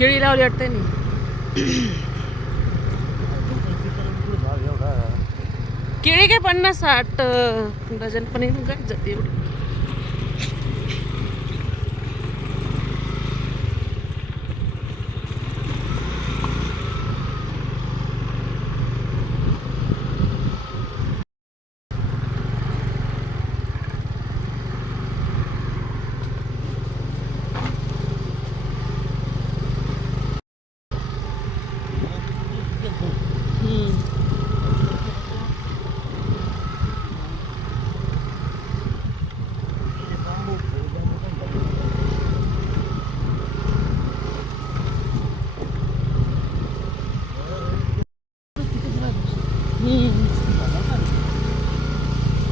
केळी लावली वाटते नी. केळी काय 50-60 डझन पण येऊन काय जाते एवढी.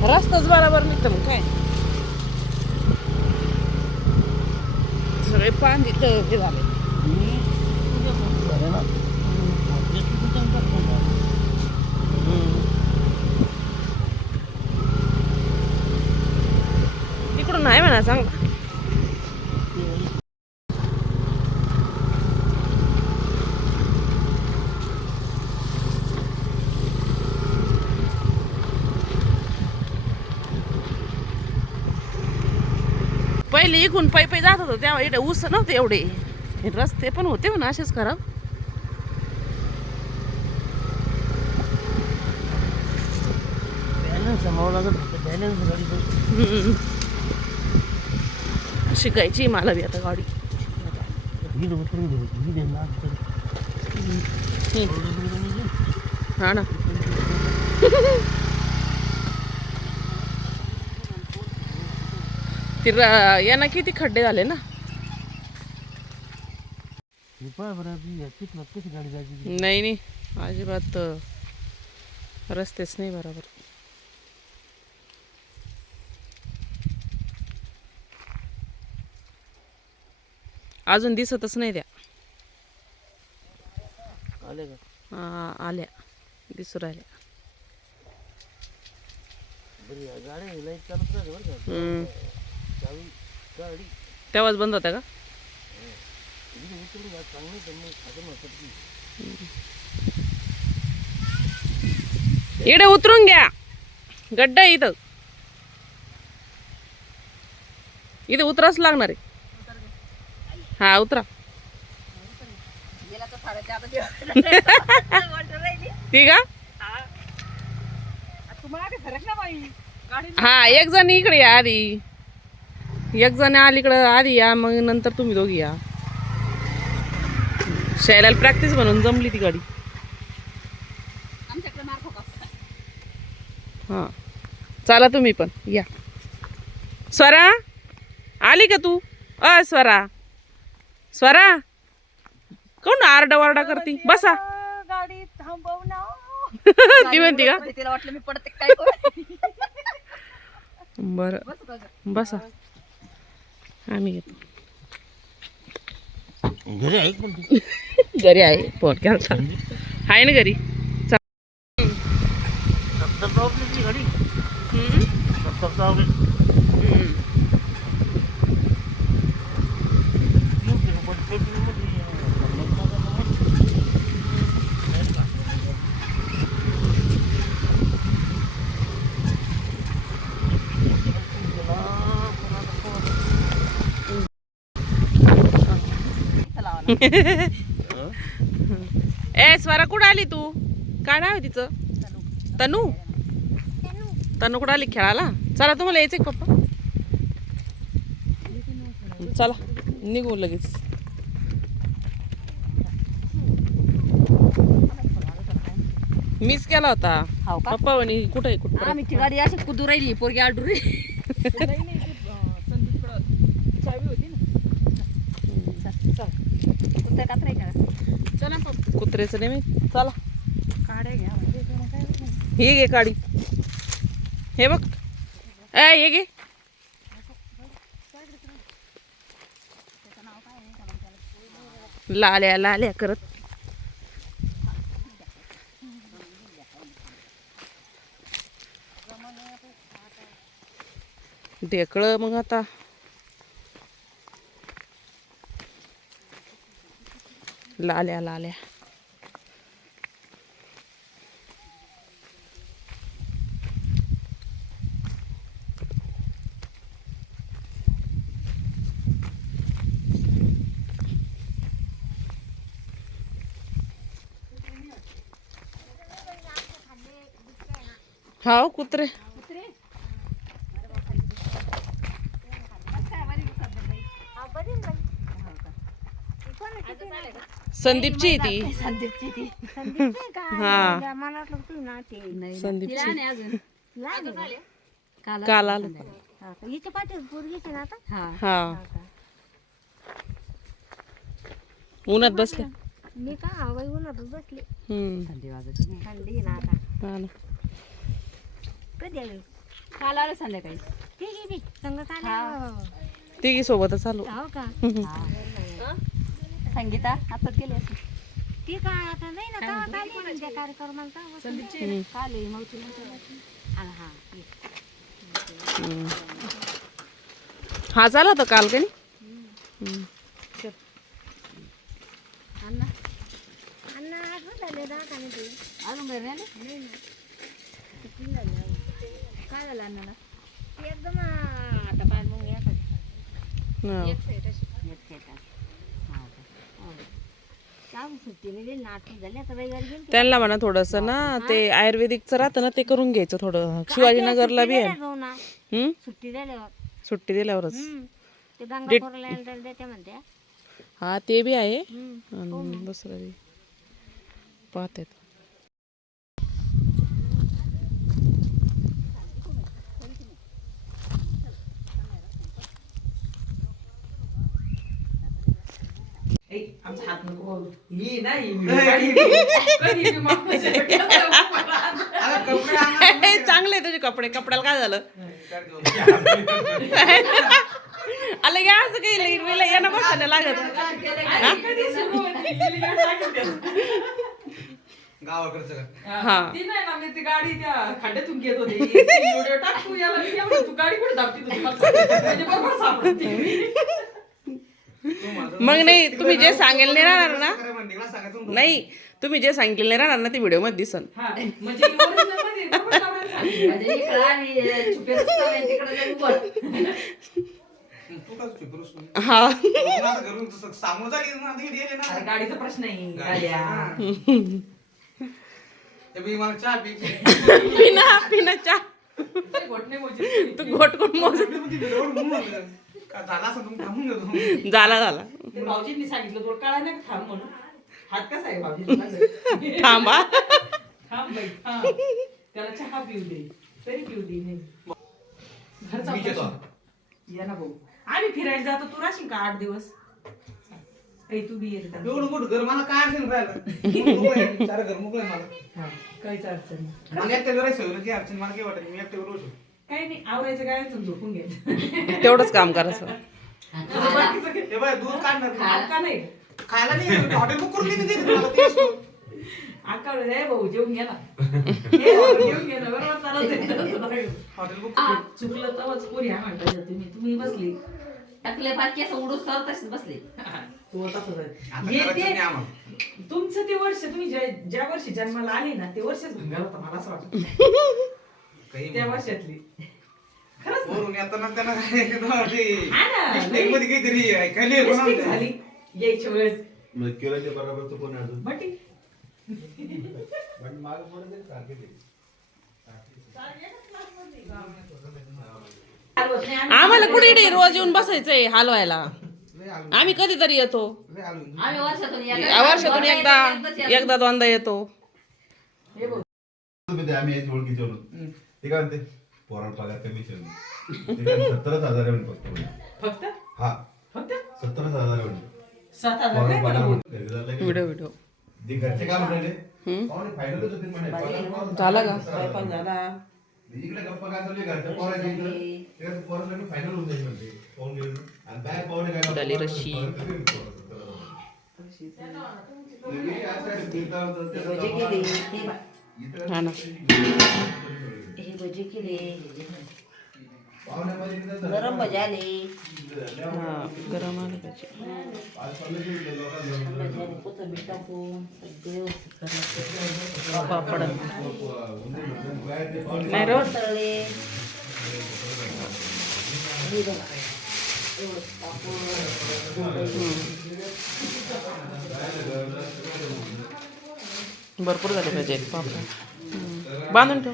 रस्ताच बरोबर निघतं मग काय. सगळे पान तिथं हे झाले. इकडून नाही म्हणा चांगला. पहिले इकून पायी जात होतो तेव्हा इथे ऊस नव्हते एवढे. रस्ते पण होते म्हणा असेच खराब. शिकायची मला बी आता गाडी. हा ना. यांना किती खड्डे झाले ना. नाही नाही अजिबात रस्तेच नाही बरोबर. अजून दिसतच नाही त्या. आल्या दिसू राहिल्या. तेव्हाच बंद होता का. इकडे उतरून घ्या. गड्डा इथं इथे उतराच लागणार आहे. हा उतरा. ठीक आहे. हा एक जण इकडे या आधी. एक जण अलीकडं आधी या मग नंतर तुम्ही दोघी या. शैलाला प्रॅक्टिस म्हणून जमली ती गाडी. हा चला तुम्ही पण या. स्वरा आली का तू. स्वरा स्वरा कोण आरडावारडा करती. बसा. गाडी थांबव ना. ती म्हणती का. तिला वाटलं मी पडते काय. बरं बसा. आम्ही येतो. घरी आहे घरी आहे. फोन करता आहे ना घरी. गाडी. ए स्वरा कुठं आली तू. काय नाव आहे तिचं. तनू. तनू कुठं आली खेळायला. चला तुम्हाला यायचं का पप्पा. चला निघू लगेच. मिस केला होता पप्पा म्हणे कुठे कुठं. आम्ही गाडी अशी कुदू राहिली पोरगी आडू राहिली. चला कुत्रेचं नाही मी. चला काढे घ्या. हे घे काडी. हे बघ हे घे. लाल्या लाल्या करत. ढेकळं मग आता लाल्या लाल्या. हाव कुत्रे. संदीपची आहे ती. संदीपची ती हा मला वाटलं तू ना ते नाही संदीपची. अजून काल आलं. हिच्या पाठी पोरगीची ना आता हा उन्हात बसले. मी का हवाई उन्हातच बसले. थंडी थंडी ना आता हा ना. कधी आली काल आलं संध्याकाळी ठीक संग काल तिघी सोबतच आलो. हो का संगीता आता केली असं ती काय आता नाही ना तेव्हा काय नाही त्या कार्यक्रमाला काल आहे मग हा हा झाला होता काल का नाही. अण्णा अण्णा आठवण झाले ना का नाही ते अजून घरी नाही काय झालं अण्णाला एकदम आता पाय मग या हा. त्यांना म्हणा थोडस ना ते आयुर्वेदिकचं राहतं ना ते करून घ्यायचं थोडं. शिवाजीनगरला बी आहे. सुट्टी झाल्यावर सुट्टी दिल्यावरच. ते गंगापूरला देते म्हणते. हा ते बी आहे आणि दुसरं बी पाहते. आमचा हात नको ही नाही चांगले तुझे कपडे. कपड्याला काय झालं आलं या असं काही हिरवीला यानं बसायला लागत. हा ती नाही ना मी ती गाडी त्या खड्ड्यातून घेत होते. व्हिडिओ टाकू याला मी एवढं तू गाडी कुठे दाबती तुझी म्हणजे बरोबर सापडते. मग नाही तुम्ही जे सांगेल नाही राहणार ना. नाही तुम्ही जे सांगितलं नाही राहणार ना ते व्हिडिओ मध्ये दिसन. हा म्हणजे original मध्ये बरोबर लावायला सांगितलं. म्हणजे इकडं आणि छुपे रस्ता तिकडं जाऊन उभं. हा अरे गाडीचा प्रश्न आहे गाड्या. पिना पिना चहा ते घोटणे मोजे. तू घोट कोण मोज झाला झाला. ते भाऊजींनी सांगितलं तुला कळा नाही का थांब म्हणून. हात कसा आहे भाऊजी थांबा थांब बाई थांब. त्याला चहा पिऊ दे तरी पिऊ दे नाही. घरचा प्रश्न. या ना भाऊ आम्ही फिरायला जातो तू राहशील का 8 दिवस. काही तू बी येत एवढं मोठं घर मला काय अडचण राहिलं. सारं घर मोकळं आहे मला. काहीच अडचण नाही. मला एकट्यावर राहायचं की अडचण मला काही वाटत नाही. मी एकट्यावर राहू शकतो. काही नाही आवरायचं काय झोपून घ्यायचं. तेवढंच काम करायचं. बाकीचं काही- हे बाय दूध काढणार का नाही खायला नाही हॉटेल बुक करून नाही देत मला ते असतो. अक्का रे भाऊ जेवून घ्या ना. हे भाऊ, जेवून घ्या ना बरोबर चालत. हॉटेल बुक चुकलं तवाच पोरी हा म्हणता तुम्ही बसली टाकले बाकी असं उडूस तर तसेच बसले. तू तसंच आहे. आता हे करायचं ते- नाही आम्हाला. तुमचं ते वर्ष तुम्ही ज्या वर्षी जन्माला आले ना ते वर्षच भंगार होता मला असं वाटतं. काही त्या वर्षातली खरंच ना. वरून येताना त्यांना काय ते हा ना, mistake मध्ये काहीतरी ऐकायला येतं ना. Mistake झाली यायच्या वेळेस मग केलं ते बरोबर तर कोण आहे अजून बटी पण माग पुढे ते सारखे ते. आम्हाला कुठे रोज येऊन बसायचंय हलवायला. लय आलो. आम्ही कधीतरी येतो. लय आलो. आम्ही वर्षातून वर्षातून एकदा दोनदा येतो. हे बघ तुम्ही ते आम्ही याची ओळखीचे होतो ते काय म्हणते पोराड पगार कमिशन 17,000 आहे म्हणे फक्त म्हणे. फक्त हा फक्त 17,000 आहे म्हणे 7,000 पोराड नाही पगार मला म्हणे. घरी झालं की व्हिडिओ ते घरचे काय म्हणाले पाहुणे फायनलच होते म्हणे पगार झाला का? स्वयंपाक झाला. इकडे गप्पा काय चालू आहे घरच्या पोराच्या इकडे ते पोरासाठी फायनल होऊन जाईल म्हणते पाहुणे आणि काय पाहुणे काय दली रशी. हा ना. हे भजी केले पाहुण्यामध्ये किती झालं? गरम भजी आले हा गरम आले पाहिजे. आज पडलं की उद्या लोकांना कोथिंबीर टाकून सगळे व्यवस्थित करायचं. पापड बाहेर ते पाहुणे नाही रोड तळले हे बघा. एवढं भरपूर झाले पाहिजे पापड. बांधून ठेव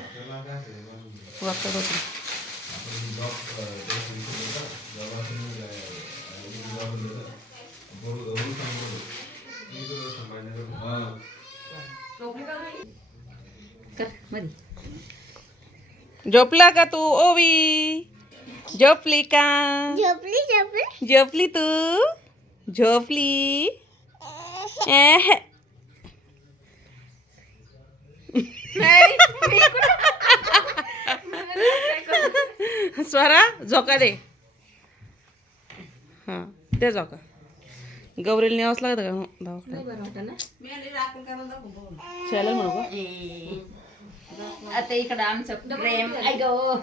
वाजता बसून. कर मध्ये. झोपला का तू ओवी? झोपली का? झोपली तू? झोपली? स्वरा झोका दे. हा दे झोका. गौरीला न्यावंच लागतं का दवाखान्यात? शाळेला म्हणू का? आता इकडं आमचं प्रेम आई गो.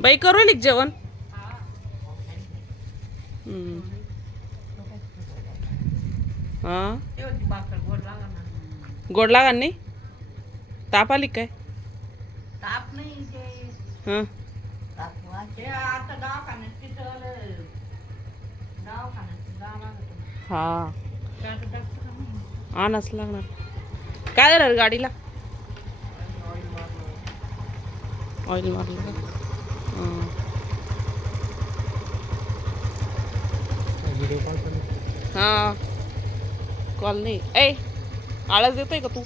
बाई करू लिख जेवण. हम्म. हा गोड लागा नाही. ताप आली काय? ताप नाही ते हा ताप वाटते. आता दवाखान्यात तिथं दवाखान्यात जावं लागतं. हा आणाच लागणार. काय झालं रे गाडीला? ऑइल मारलं का? हा कॉल नाही. ए आळस देतोय का तू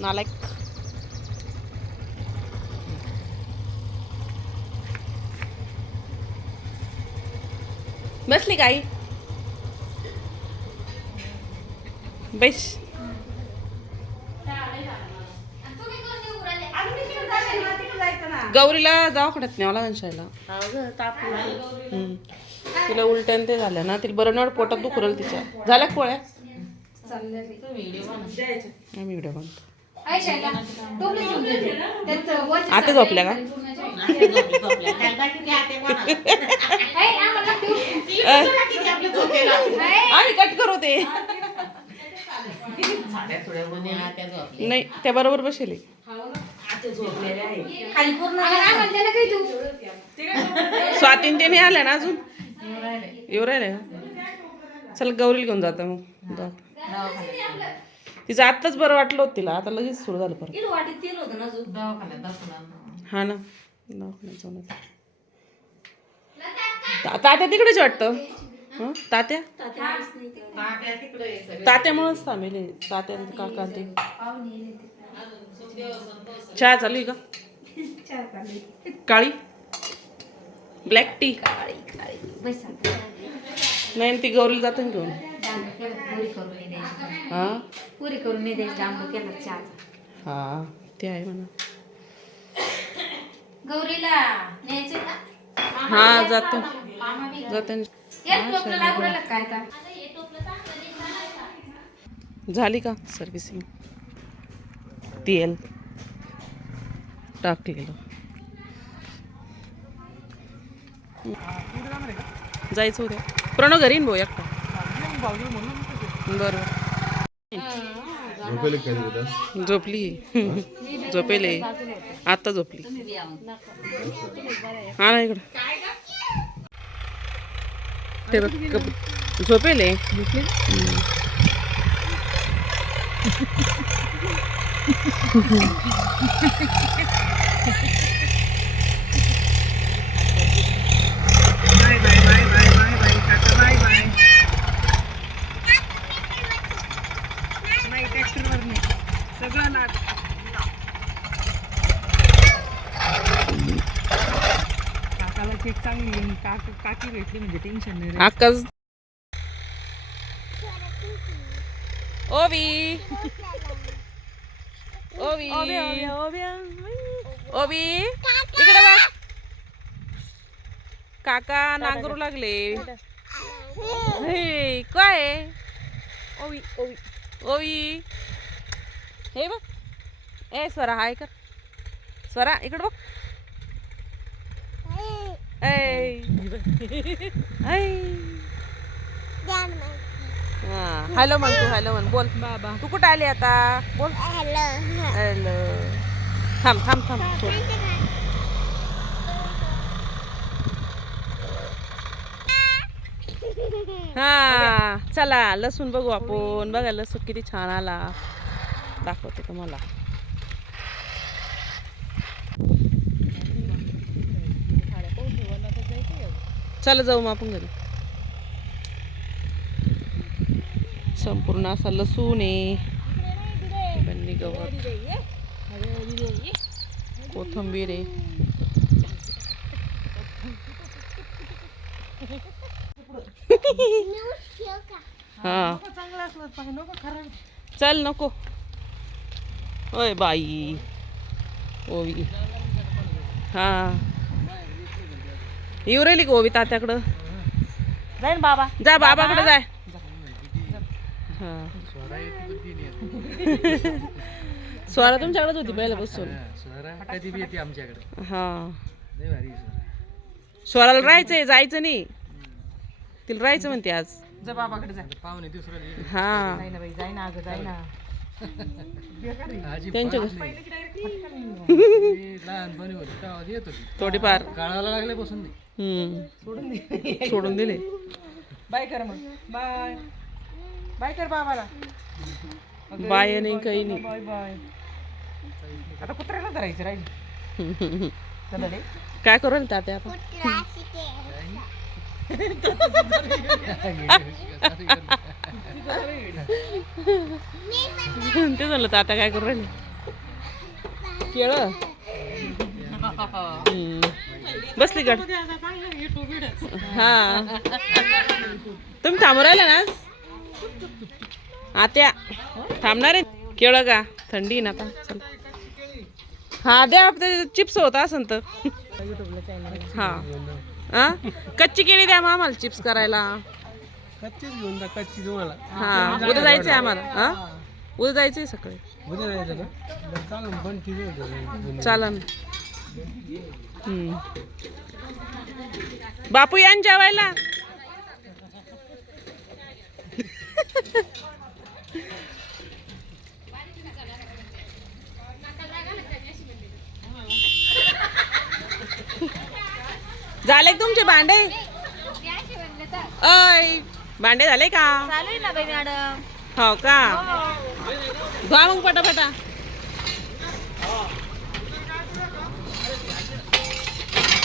नालायक? बसली काही बैस. गौरीला दवाखान्यात न्यावं लागेल शाळेला. तिला उलट्यान ते झालं ना. तिला बरं नाही पोटात दुखू राहिलं तिच्या. झाल्या का पोळ्या? आम्ही व्हिडिओ बनतो. आता झोपल्या का? आणि कट करू ते. नाही त्या बरोबर बसेल. स्वातीन ते नाही आल्या ना अजून. येऊ राहिले ना. चल गौरीला घेऊन जाता मग. तिचं आत्ताच बरं वाटलं होतं तिला. आता लगेच सुरू झालं परत. हा ना दवाखान्यात जाऊन येते. तात्या तिकडेच वाटतं. हं तात्या तात्यामुळेच थांबेले. तात्या काका ते. चहा चालू आहे का? काळी ब्लॅक टी. नाही ती गौरीला जातं ना घेऊन. हा पुरी करून नाही द्यायची. आंबो केला चहा. हा ते आहे म्हणा. गौरीला न्यायचे का? हा जाते जाते. काय तर झाली का सर्व्हिसिंग? तेल टाकलेलं. जायचं उद्या. प्रणव घरी येईन भाऊ एकटा. बरं झोपेले काय दिवस? झोपली. झोपेले आता झोपली. हा ना इकडं ते बघ झोपेले. काकी भेटली म्हणजे टेन्शन नाही. आकाश ओवी ओवी ओवी इकडे बघ. काका नांगरू लागले. हे, काय आहे? ओवी ओवी ओवी हे बघ. ए स्वरा हाय कर. स्वरा इकडं बघ. ऐ. ऐ. हॅलो म्हण तू. हॅलो म्हण. बोल बाबा. तू कुठं आली आता? बोल. हॅलो. थांब थांब थांब. हा चला लसूण बघू आपण. बघा लसूण किती छान आला. दाखवते तुम्हाला. चला जाऊ मग आपण घरी. संपूर्ण असा लसूण आहे. बन्नी गवत, कोथंबीर आहे. हा चल नको. ओय बाई. ओवी हा येऊ राहिली का ओवी तात्याकडं? जाय ना बाबा. जा बाबाकडे जाय. हा स्वरा तुमच्याकडेच होती पहिल्यापासून. कधी बी येते आमच्याकडे. हा लय भारी स्वराला राहायचंय, जायचं नाही. तिला राहायचं म्हणते आज. जा बाबाकडे जाय. पाहुणे दुसरं हा जाय ना बाई, जाय ना अगं, जाय ना. त्यांच्या लहानपणी होती तेव्हा येत होती. थोडीफार काळाला लागल्यापासून नाही. सोडून दिले. बाय कर मग. बाय बाय कर बाबाला. बाय नाही काही नाही. Bye bye. आता कुत्र्याला धरायचं राहील. कदडे. काय करू राहिले तात्या आपण? ते झालं तात्या काय करू राहिले? केळ बसली गड. हा तुम्ही थांबू राहिला ना आत्या? थांबणार आहे केळ का? थंडी ना आता. चल हा द्या. चिप्स होता असं तर. हा कच्ची केळी द्या मग आम्हाला चिप्स करायला. कच्चीच घेऊन जा. कच्ची तुम्हाला. हा उद्या जायचंय आम्हाला. हा उद्या जायचंय सकाळी. उद्या जायचं का? चालेल पण ठीक. चालन. बापू या न जेवायला. झाले तुमचे भांडे? अय भांडे झाले का? चालू ना बाई मॅडम. हो का? धुवा मग पटापटा.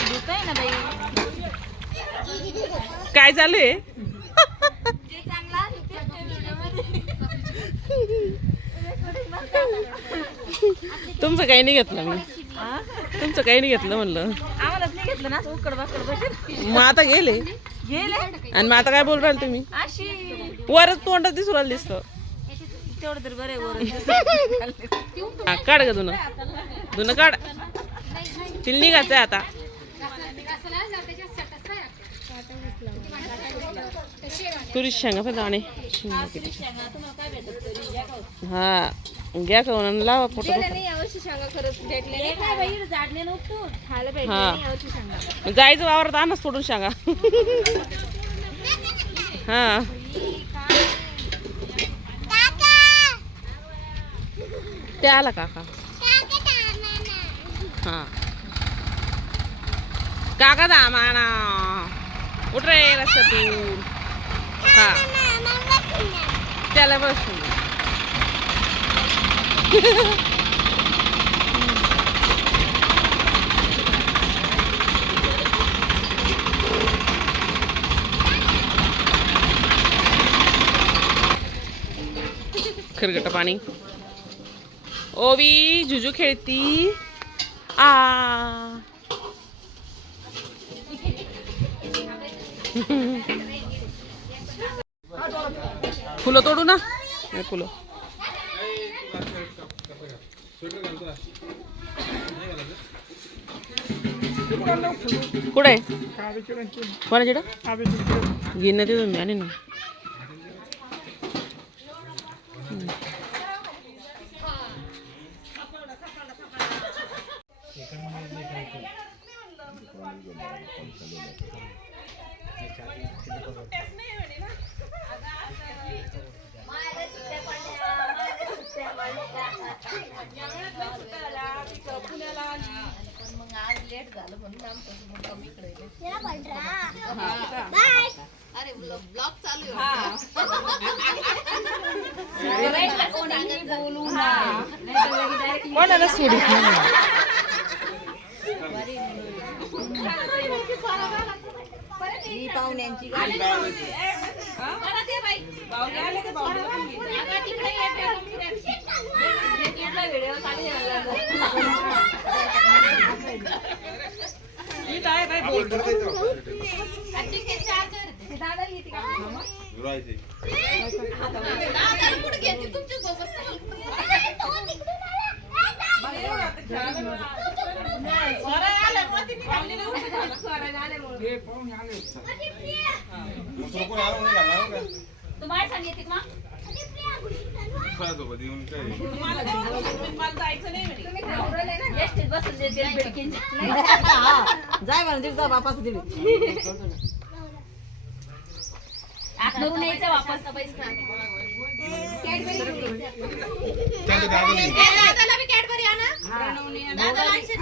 धुतोय ना बाई. काय चालू आहे? जे चांगला आहे तेच व्हिडिओमध्ये. तुमचं काही नाही घेतलं मी. तुमचं काही नाही घेतलं म्हणलं. आम्हालाच नाही घेतलं ना. उकड बाकड बसेल मग आता गेले. गेले आणि मग आता काय बोल राहिले तुम्ही? अशी. वरच तोंडात दिसू राहिलं दिसतं. तेवढं तर बरं वर. हा काढ ग धुणं. धुणं काढ. तिला निघायचंय आता. तुरीची शेंगा पण दाणे. हा घ्या खाऊन लावा पोट. हा जायचं वावरात आणच सोडून शेंगा. हा ते आला काका. हा काका दामाना उठ रे रस्त्यातून. हा त्याला बसून. खरगट पाणी. ओवी जुजू खेळती. आ फुलं तोडू ना. फुलं कुठे? कोणाच्या घेणं ते तुम्ही आणि ना. मग आज लेट झालं म्हणून आमचं मुक्काम इकडे अरे ब्लॉग चालू कोणाला सोडित नाही. पाहुण्यांची तुम्हाला सांगितले मग एसटीत बसून देते बिडकींची. जाय म्हणून तिथं बापाच दिली आतनरून यायचं वापस पैसा दादाला बी कॅडबरी आणा दादाला आणशील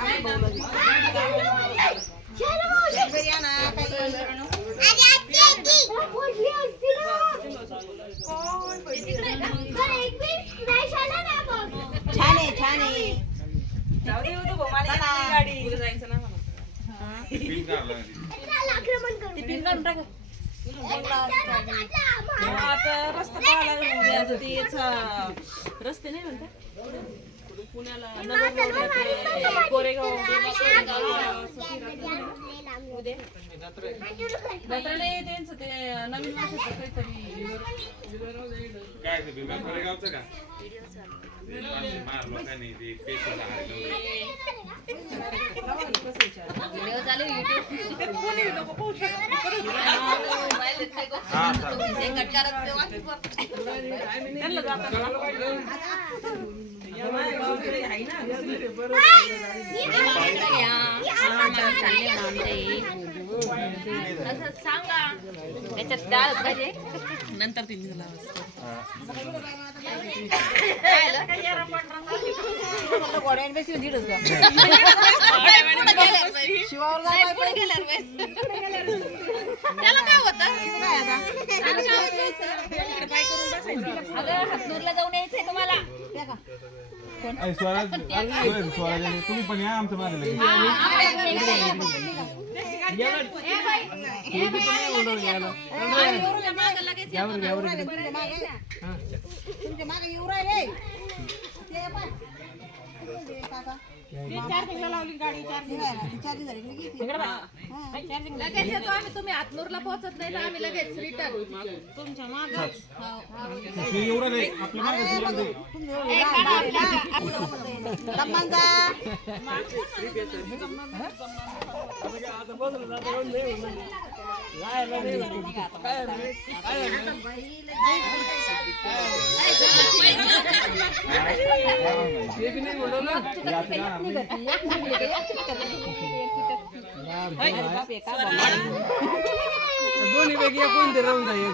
छान आहे छान आहे आता रस्ता पाहायला रस्ते नाही म्हणतात पुण्याला कोरेगाव जत्रेला त्यांचं ते नवीन वर्षाचं काहीतरी काय ते भीमा कोरेगावचं का मारलो का नाही ते पेशल व्हिडिओ चालू सांगा त्याच्यात डाळ पाहिजे नंतर ती निघाला त्याला काय होतं अगं हातनूरला जाऊन यायचंय तुम्हाला स्वराज तुम्ही पण या आमचं मागे लगेच येतो आम्ही तुम्ही हातनूरला पोहोचत नाही ना आम्ही लगेच रिटर्न तुमच्या दोन्ही पैकी कोणते राहून जाईल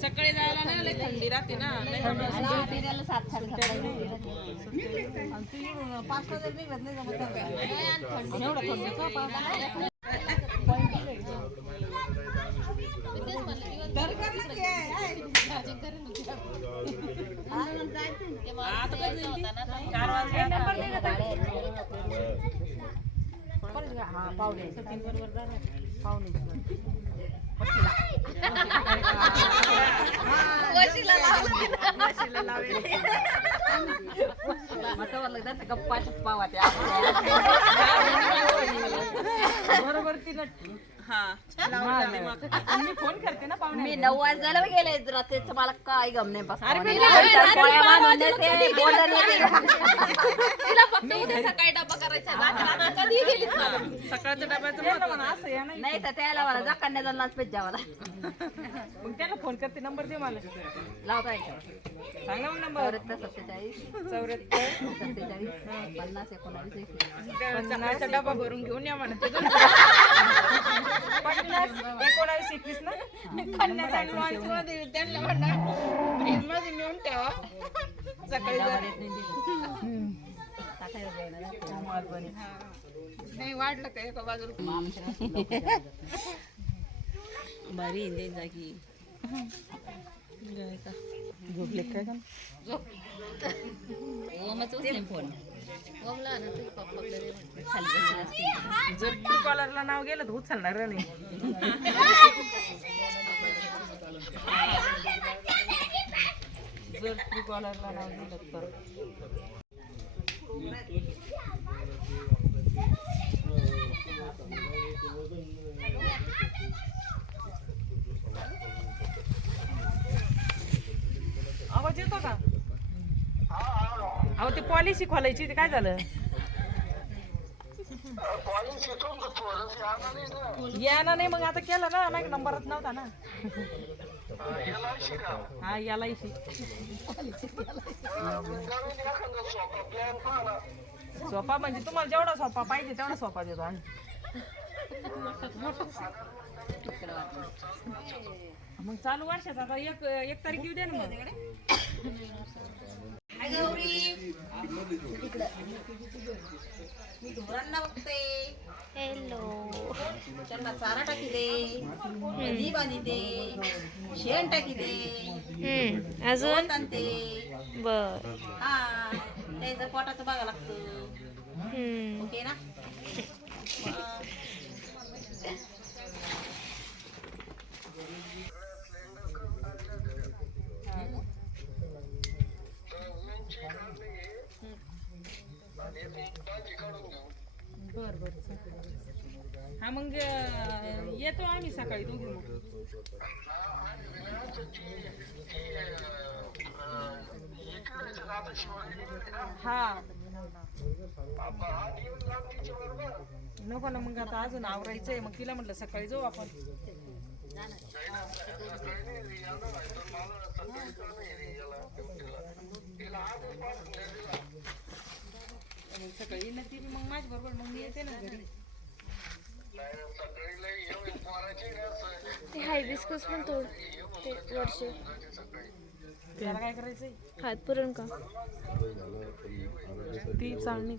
सकाळी जायला ना लय थंडी राहते ना लय फिरायला 7:30 पाच जर निघत नाही जमत हा पाहुणे गप्पाच पावा त्या बरोबर तिला मी फोन करते ना पाहुणे मी 9 वाजल्याला गेले रात्रीचं मला काय गमने सकाळी डबा करायचा कधी गेली सकाळच्या डब्याचं असं या नाही नाही तर त्याला मला जाकांना लाच पाहिजे मला मग त्याला फोन करते नंबर दे मला लावता सांग ना मग नंबर 47 74 50 19 सकाळचा डबा भरून घेऊन या म्हणते 50 19 21 ना त्यांना म्हणा मध्ये नेऊन ठेवा सकाळी नाही वाढलं का एका बाजूला भारी इंदे जागी झोपले काय का ओमच उचलेन फोन ओमला ना तू पप्पाकडे खाली बसली असते जर ट्रू कॉलरला नाव गेलं तर उचलणार नाही जर ट्रू कॉलरला नाव गेलं तर आवाज येतो का अहो ते पॉलिसी खोलायची ते काय झालं याना नाही मग आता केलं ना नाही नंबरच नव्हता ना हा याला सोपा म्हणजे तुम्हाला जेवढा सोपा पाहिजे तेवढा सोपा देतो आम्ही मग चालू वर्षात आता एक तारीख येऊ दे ना मग मी ढोरांना बघते हॅलो त्यांना चारा टाकी दे नदी बांधी दे शेण टाकी दे अजून आणते बर हा त्याचं पोटाचं बघा लागतं ओके ना बर बर हा मग येतो आम्ही सकाळी दोघी मग हा नको ना मग आता अजून आवरायचंय मग तिला म्हटलं सकाळी जाऊ आपण सकाळी ना ती मग माझ्या बरोबर मग मी येते ना घरी ते हायबिस्कस पण तोड ते वर्ष त्याला काय करायचंय हात पुरण का ती चालणी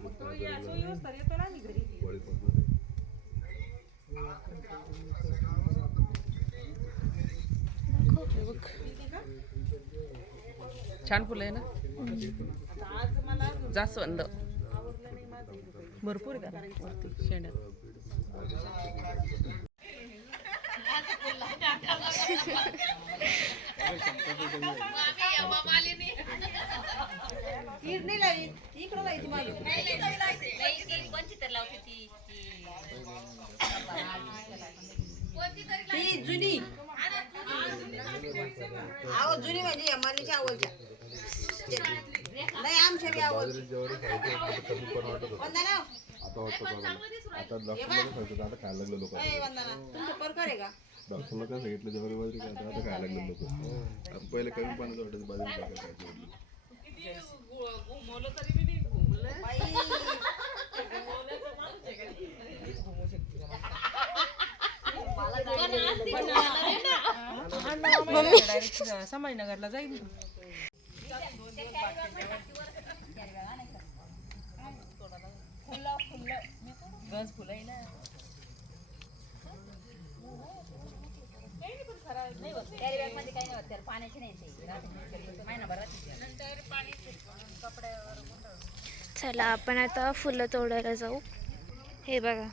मग तो येतो ना मी घरी छान फुलं आहे ना जास्वंद भरपूर आहे त्याला वरती शेंड्यात किडनी लावी इकडं लावी माझी ती जुनी आहो जुनी म्हणजे एमआरच्या आवडच्या नाही आमच्या बी आवड वंदना आता खायला लागले लोक वंदना तुमचं परकर आहे का डॉक्टरला काय सांगितलं जेव्हा वगैरे काय आता खायला लागले लोक पहिले कमी पाण्यात वाटत बाजूला टाकायचं संभाजीनगरला जाईल चला आपण आता फुलं तोडायला जाऊ. हे बघा.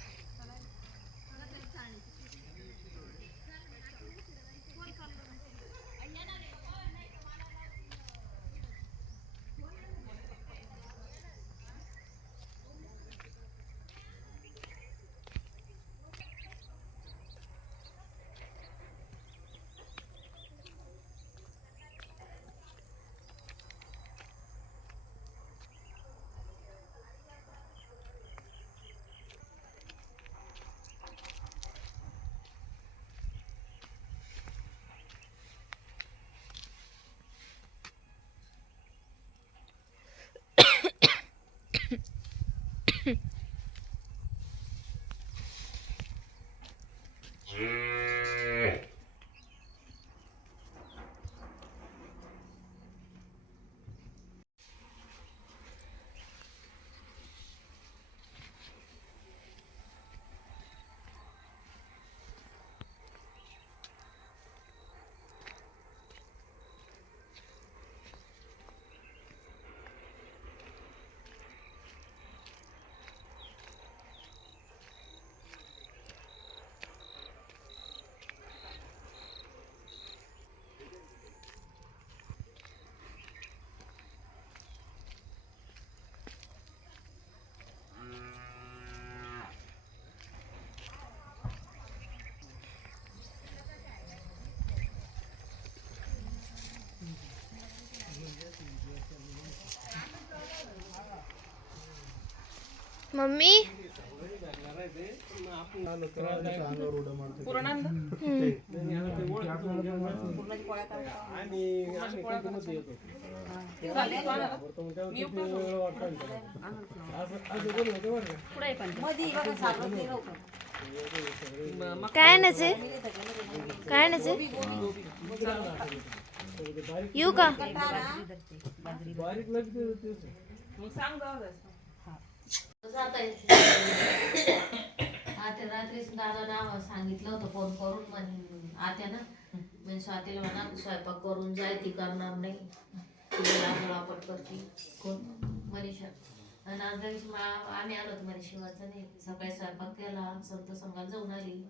मम्मी पुरणांद काय आणायचे? काय आणायचे? येऊ का? आता रात्रीच दादा नाव सांगितलं होतं फोन करून म्हणे आत्या ना म्हणजे स्वातीला म्हणा स्वयंपाक करून जाय ती करणार नाही तिला वापट करते कोण मनीषा आणि आज दिवशी आम्ही आलो होतो म्हणे शिवाचं नाही सकाळी स्वयंपाक केला संत संघात जाऊन आली